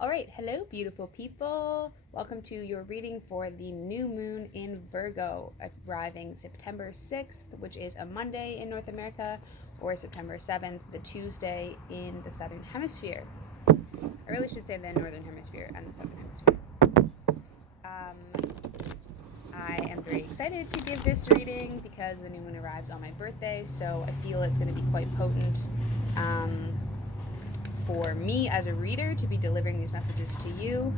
All right, hello, beautiful people. Welcome to your reading for the new moon in Virgo, arriving September 6th, which is a Monday in North America, or September 7th, the Tuesday in the Southern Hemisphere. I really should say the Northern Hemisphere and the Southern Hemisphere. I am very excited to give this reading because the new moon arrives on my birthday, so I feel it's going to be quite potent. For me as a reader to be delivering these messages to you,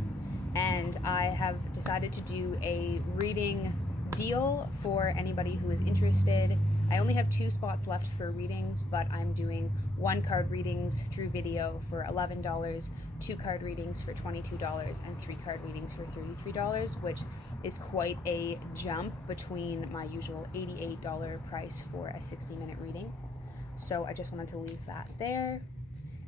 and I have decided to do a reading deal for anybody who is interested. I only have 2 spots left for readings, but I'm doing 1 card readings through video for $11, 2 card readings for $22, and 3 card readings for $33, which is quite a jump between my usual $88 price for a 60-minute reading. So I just wanted to leave that there.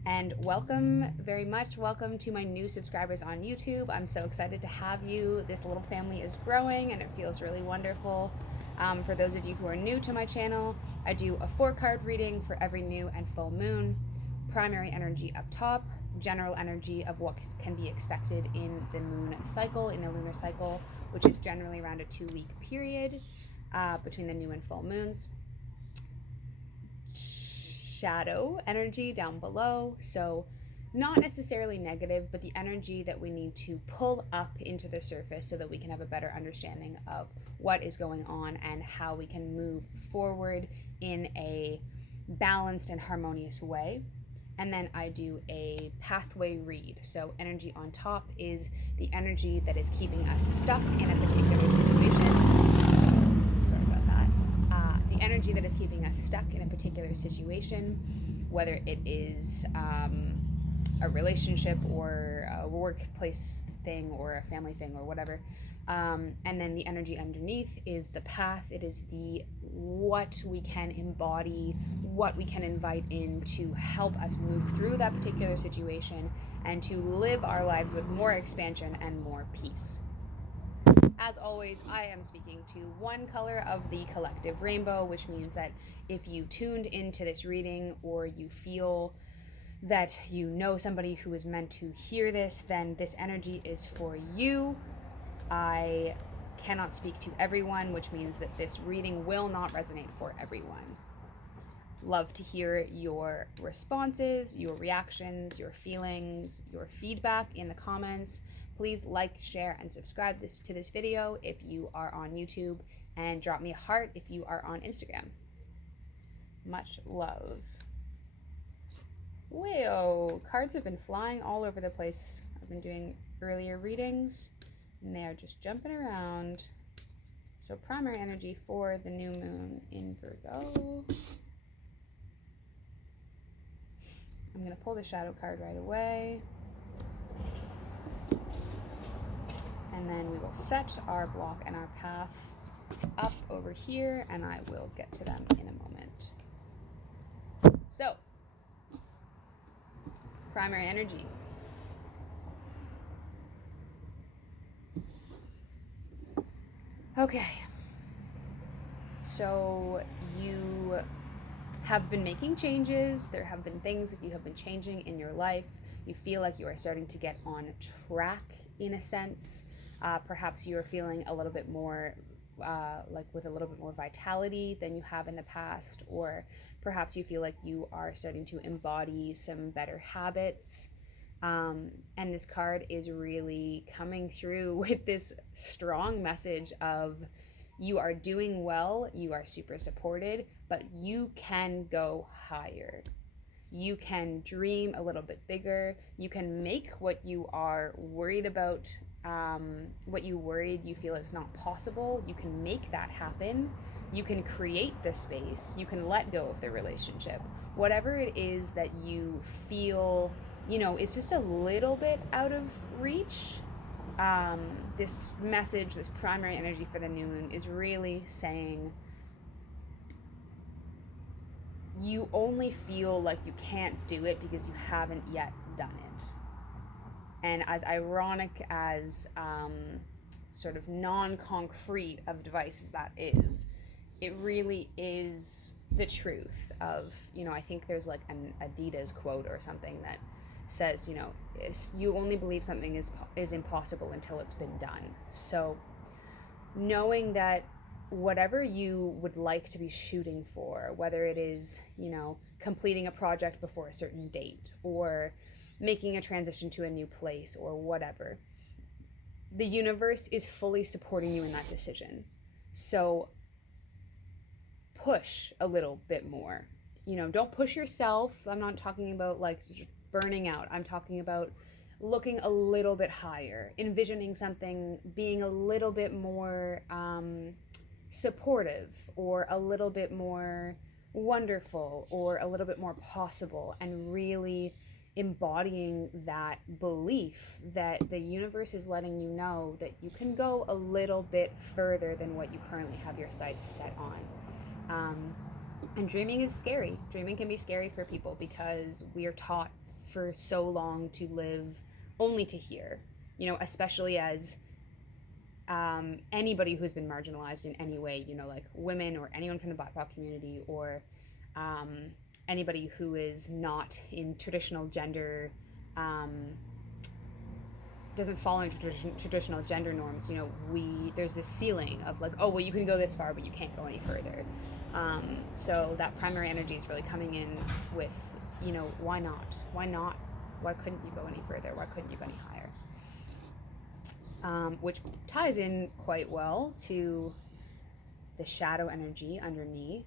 And welcome, very much welcome to my new subscribers on YouTube. I'm so excited to have you. This little family is growing and it feels really wonderful. For those of you who are new to my channel, I do a 4-card reading for every new and full moon. Primary energy up top, general energy of what can be expected in the moon cycle, in the lunar cycle, which is generally around a 2-week period between the new and full moons. Shadow energy down below, so not necessarily negative, but the energy that we need to pull up into the surface so that we can have a better understanding of what is going on and how we can move forward in a balanced and harmonious way. And then I do a pathway read. So energy on top is the energy that is keeping us stuck in a particular situation. Sorry about that. The energy that is keeping us stuck in a particular situation, whether it is a relationship or a workplace thing or a family thing or whatever. And then the energy underneath is the path. It is the what we can embody, what we can invite in to help us move through that particular situation and to live our lives with more expansion and more peace. As always, I am speaking to one color of the collective rainbow, which means that if you tuned into this reading or you feel that you know somebody who is meant to hear this, then this energy is for you. I cannot speak to everyone, which means that this reading will not resonate for everyone. Love to hear your responses, your reactions, your feelings, your feedback in the comments. Please like, share, and subscribe to this video if you are on YouTube, and drop me a heart if you are on Instagram. Much love. Whoa, cards have been flying all over the place. I've been doing earlier readings, and they are just jumping around. So primary energy for the new moon in Virgo. I'm going to pull the shadow card right away. And then we will set our block and our path up over here, and I will get to them in a moment. So, primary energy. Okay. So, you have been making changes. There have been things that you have been changing in your life. You feel like you are starting to get on track in a sense. Perhaps you are feeling a little bit more like with a little bit more vitality than you have in the past, or perhaps you feel like you are starting to embody some better habits. And this card is really coming through with this strong message of you are doing well, you are super supported, but you can go higher. You can dream a little bit bigger. You can make what you are worried about, what you worried you feel is not possible. You can make that happen. You can create the space. You can let go of the relationship. Whatever it is that you feel, is just a little bit out of reach. This message, this primary energy for the new moon is really saying, you only feel like you can't do it because you haven't yet done it. And as ironic as sort of non-concrete of advice as that is, it really is the truth of, I think there's like an Adidas quote or something that says, you only believe something is impossible until it's been done. So knowing that whatever you would like to be shooting for, whether it is, completing a project before a certain date or making a transition to a new place or whatever, the universe is fully supporting you in that decision. So push a little bit more. Don't push yourself. I'm not talking about like burning out. I'm talking about looking a little bit higher, envisioning something being a little bit more supportive or a little bit more wonderful or a little bit more possible, and really embodying that belief that the universe is letting you know that you can go a little bit further than what you currently have your sights set on. And dreaming is scary. Dreaming can be scary for people because we are taught for so long to live only to hear, especially as anybody who's been marginalized in any way, like women or anyone from the BIPOC community, or anybody who is not in traditional gender, doesn't fall into traditional gender norms. There's this ceiling of like, oh, well, you can go this far, but you can't go any further. So that primary energy is really coming in with, why not? Why not? Why couldn't you go any further? Why couldn't you go any higher? Which ties in quite well to the shadow energy underneath,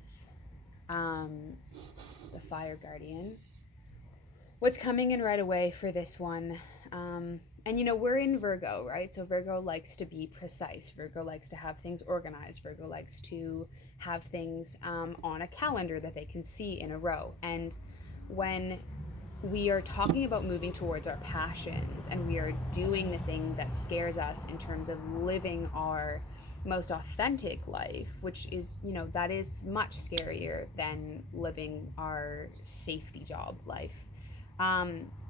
the fire guardian. What's coming in right away for this one? And we're in Virgo, right? So Virgo likes to be precise. Virgo likes to have things organized. Virgo likes to have things on a calendar that they can see in a row. And when we are talking about moving towards our passions and we are doing the thing that scares us in terms of living our most authentic life, which is, that is much scarier than living our safety job life,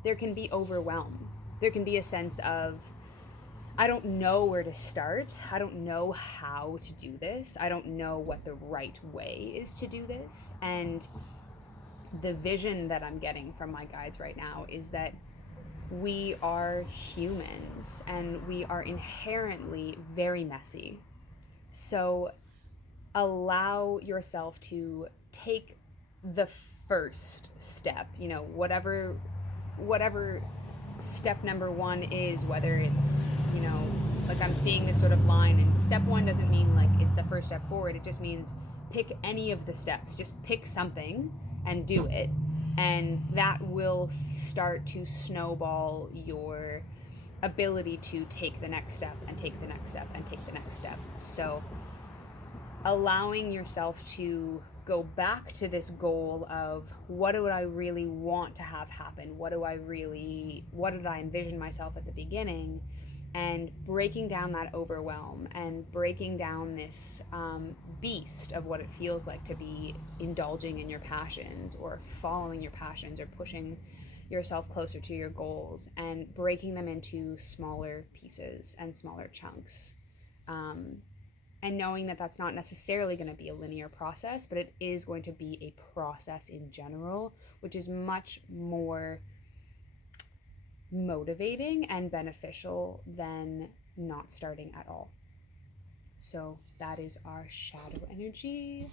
there can be overwhelm. There can be a sense of, I don't know where to start. I don't know how to do this. I don't know what the right way is to do this. And the vision that I'm getting from my guides right now is that we are humans and we are inherently very messy. So allow yourself to take the first step, whatever step number one is, whether it's, like I'm seeing this sort of line, and step one doesn't mean like it's the first step forward. It just means pick any of the steps. Just pick something and do it. And that will start to snowball your ability to take the next step and take the next step and take the next step. So allowing yourself to go back to this goal of what do I really want to have happen? What did I envision myself at the beginning? And breaking down that overwhelm and breaking down this beast of what it feels like to be indulging in your passions or following your passions or pushing yourself closer to your goals, and breaking them into smaller pieces and smaller chunks. And knowing that that's not necessarily going to be a linear process, but it is going to be a process in general, which is much more motivating and beneficial than not starting at all. So that is our shadow energy.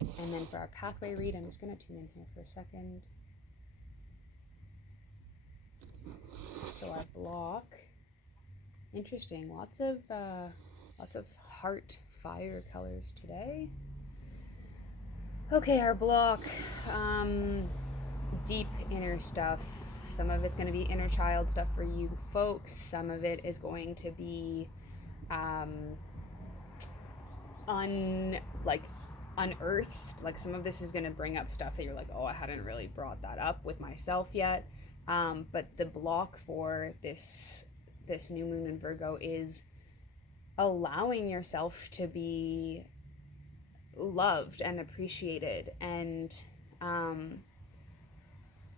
And then for our pathway read, I'm just going to tune in here for a second. So our block, interesting, lots of heart fire colors today. Okay, our block, deep inner stuff. Some of it's going to be inner child stuff for you folks. Some of it is going to be unearthed. Like some of this is going to bring up stuff that you're like, oh, I hadn't really brought that up with myself yet. But the block for this new moon in Virgo is allowing yourself to be loved and appreciated, and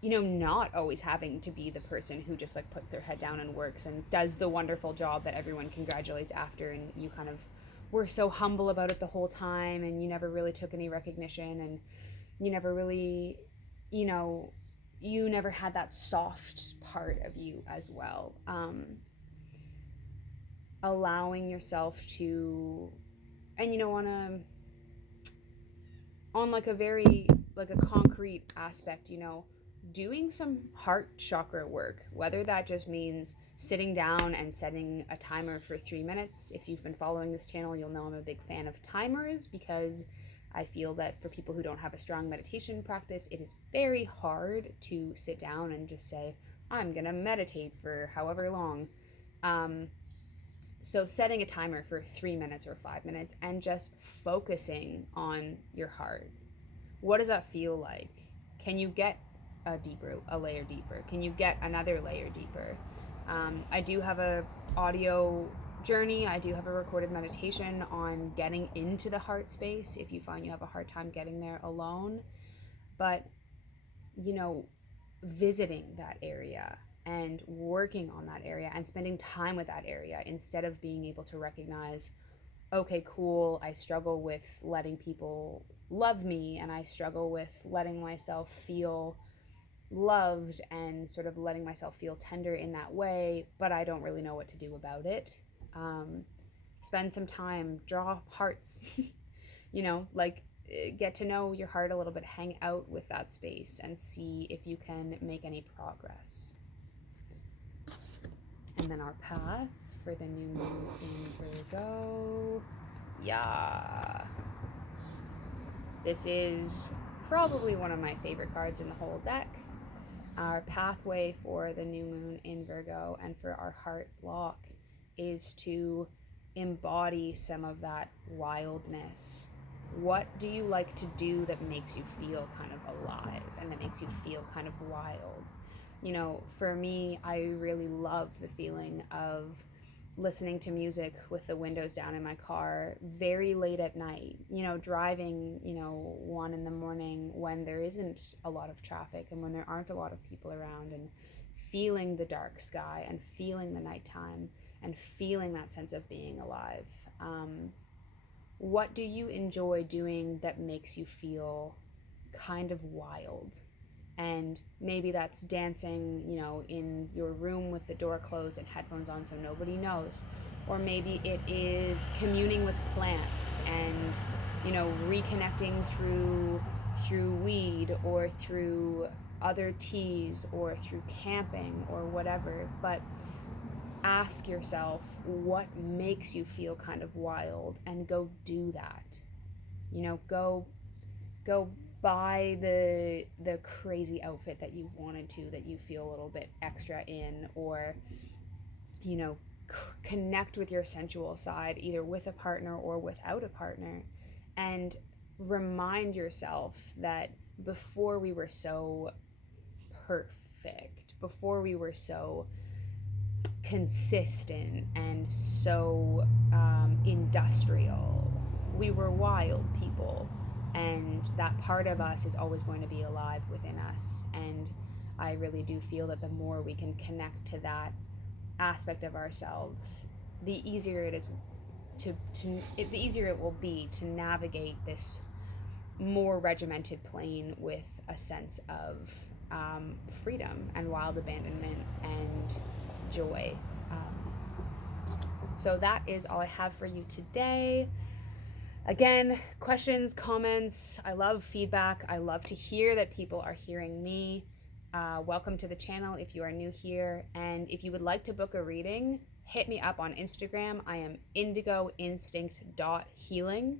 not always having to be the person who just like puts their head down and works and does the wonderful job that everyone congratulates after, and you kind of were so humble about it the whole time, and you never really took any recognition, and you never really you never had that soft part of you as well. Allowing yourself to, and on like a very like a concrete aspect, doing some heart chakra work, whether that just means sitting down and setting a timer for 3 minutes. If you've been following this channel, you'll know I'm a big fan of timers, because I feel that for people who don't have a strong meditation practice, it is very hard to sit down and just say, I'm gonna meditate for however long. So setting a timer for 3 minutes or 5 minutes and just focusing on your heart. What does that feel like? Can you get a layer deeper? Can you get another layer deeper? I do have a audio journey. I do have a recorded meditation on getting into the heart space if you find you have a hard time getting there alone. But, visiting that area and working on that area and spending time with that area, instead of being able to recognize, okay, cool, I struggle with letting people love me, and I struggle with letting myself feel loved and sort of letting myself feel tender in that way, but I don't really know what to do about it. Spend some time, draw hearts, like get to know your heart a little bit, hang out with that space and see if you can make any progress. And then our path for the new moon in Virgo. Yeah. This is probably one of my favorite cards in the whole deck. Our pathway for the new moon in Virgo and for our heart block is to embody some of that wildness. What do you like to do that makes you feel kind of alive and that makes you feel kind of wild? For me, I really love the feeling of listening to music with the windows down in my car very late at night, driving, 1 in the morning when there isn't a lot of traffic and when there aren't a lot of people around, and feeling the dark sky and feeling the nighttime and feeling that sense of being alive. What do you enjoy doing that makes you feel kind of wild? And maybe that's dancing, in your room with the door closed and headphones on so nobody knows. Or maybe it is communing with plants and, reconnecting through weed or through other teas or through camping or whatever. But ask yourself what makes you feel kind of wild and go do that. Go buy the crazy outfit that you've wanted to, that you feel a little bit extra in, or connect with your sensual side, either with a partner or without a partner, and remind yourself that before we were so perfect, before we were so consistent and so industrial, we were wild people. And that part of us is always going to be alive within us. And I really do feel that the more we can connect to that aspect of ourselves, the easier it is the easier it will be to navigate this more regimented plane with a sense of freedom and wild abandonment and joy. So that is all I have for you today. Again, questions, comments, I love feedback. I love to hear that people are hearing me. Welcome to the channel if you are new here. And if you would like to book a reading, hit me up on Instagram. I am indigoinstinct.healing.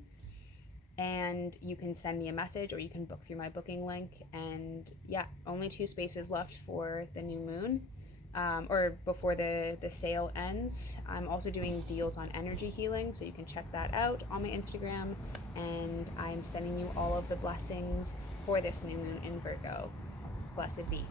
And you can send me a message or you can book through my booking link. And yeah, only 2 spaces left for the new moon. Or before the sale ends. I'm also doing deals on energy healing, so you can check that out on my Instagram. And I'm sending you all of the blessings for this new moon in Virgo. Blessed be.